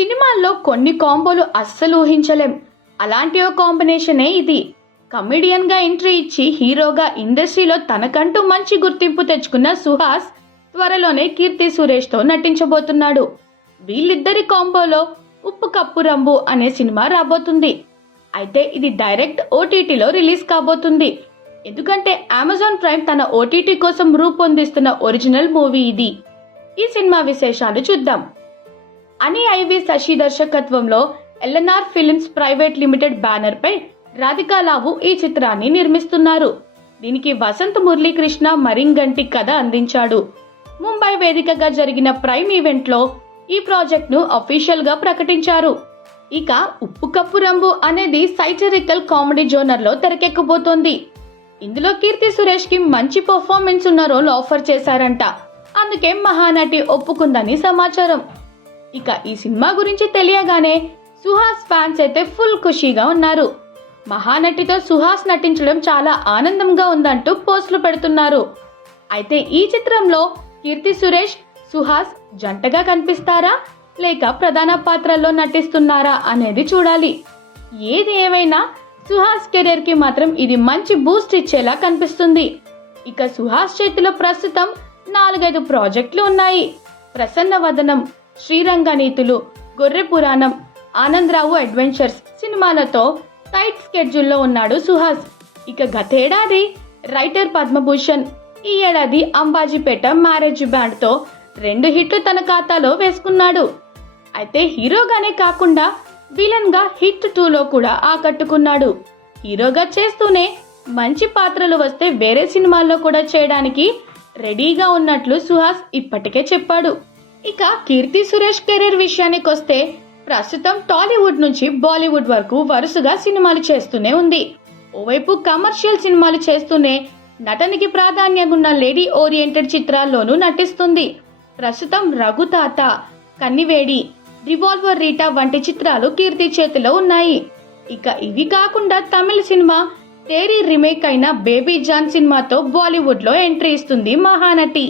సినిమాల్లో కొన్ని కాంబోలు అస్సలు ఊహించలేం. అలాంటి ఓ కాంబినేషనే ఇది. కమెడియన్ గా ఎంట్రీ ఇచ్చి హీరోగా ఇండస్ట్రీలో తనకంటూ మంచి గుర్తింపు తెచ్చుకున్న సుహాస్ త్వరలోనే కీర్తి సురేష్ తో నటించబోతున్నాడు. వీళ్ళిద్దరి కాంబోలో ఉప్పు కప్పు రంబు అనే సినిమా రాబోతుంది. అయితే ఇది డైరెక్ట్ ఓటీటీలో రిలీజ్ కాబోతుంది. ఎందుకంటే అమెజాన్ ప్రైమ్ తన ఓటీటీ కోసం రూపొందిస్తున్న ఒరిజినల్ మూవీ ఇది. ఈ సినిమా విశేషాలు చూద్దాం. అని ఐవి శశి దర్శకత్వంలో LNR films private limited banner పై రాధికా లావు ఈ చిత్రాన్ని నిర్మిస్తున్నారు. దీనికి వసంత్ మురళీకృష్ణ మరింగంటి కథ అందించాడు. ముంబై వేదికగా జరిగిన ప్రైమ్ ఈవెంట్ లో ఈ ప్రాజెక్ట్ ను అఫీషియల్ గా ప్రకటించారు. ఇక ఉప్పు కప్పు రంబు అనేది సైటరికల్ కామెడీ జోనర్ లో తెరకెక్కబోతోంది. ఇందులో కీర్తి సురేష్ కి మంచి పర్ఫార్మెన్స్ ఉన్న రోల్ ఆఫర్ చేశారంట. అందుకే మహానటి ఒప్పుకుందని సమాచారం. ఇక ఈ సినిమా గురించి తెలియగానే సుహాస్ ఫ్యాన్స్ అయితే ఫుల్ ఖుషీగా ఉన్నారు. మహానటితో సుహాస్ నటించడం చాలా ఆనందంగా ఉందంటూ పోస్టులు పెడుతున్నారు. అయితే ఈ చిత్రంలో కీర్తి సురేష్, సుహాస్ జంటగా కనిపిస్తారా లేక ప్రధాన పాత్రల్లో నటిస్తున్నారా అనేది చూడాలి. ఏది ఏమైనా సుహాస్ కెరీర్ కి మాత్రం ఇది మంచి బూస్ట్ ఇచ్చేలా కనిపిస్తుంది. ఇక సుహాస్ చేతిలో ప్రస్తుతం 4-5 ప్రాజెక్టులు ఉన్నాయి. ప్రసన్న వదనం, శ్రీరంగనీతులు, గొర్రె పురాణం, ఆనందరావు అడ్వెంచర్స్ సినిమాలతో టైట్ స్కెడ్యూల్లో ఉన్నాడు సుహాస్. ఇక గతేడాది రైటర్ పద్మభూషణ్, ఈ ఏడాది అంబాజీపేట మ్యారేజ్ బ్యాండ్ తో 2 హిట్లు తన ఖాతాలో వేసుకున్నాడు. అయితే హీరోగానే కాకుండా విలన్ గా హిట్ 2లో కూడా ఆకట్టుకున్నాడు. హీరోగా చేస్తూనే మంచి పాత్రలు వస్తే వేరే సినిమాల్లో కూడా చేయడానికి రెడీగా ఉన్నట్లు సుహాస్ ఇప్పటికే చెప్పాడు. ఇక కీర్తి సురేష్ కెరీర్ విషయానికి వస్తే ప్రస్తుతం టాలీవుడ్ నుంచి బాలీవుడ్ వరకు వరుసగా సినిమాలు చేస్తూనే ఉంది. ఓవైపు కమర్షియల్ సినిమాలు చేస్తూనే నటనకి ప్రాధాన్యం ఉన్న లేడీ ఓరియంటెడ్ చిత్రాల్లోనూ నటిస్తుంది. ప్రస్తుతం రఘుతాత, కన్నివేడి, రివాల్వర్ రీటా వంటి చిత్రాలు కీర్తి చేతిలో ఉన్నాయి. ఇక ఇవి కాకుండా తమిళ సినిమా తేరీ రీమేక్ అయిన బేబీ జాన్ సినిమాతో బాలీవుడ్ లో ఎంట్రీ ఇస్తుంది మహానటి.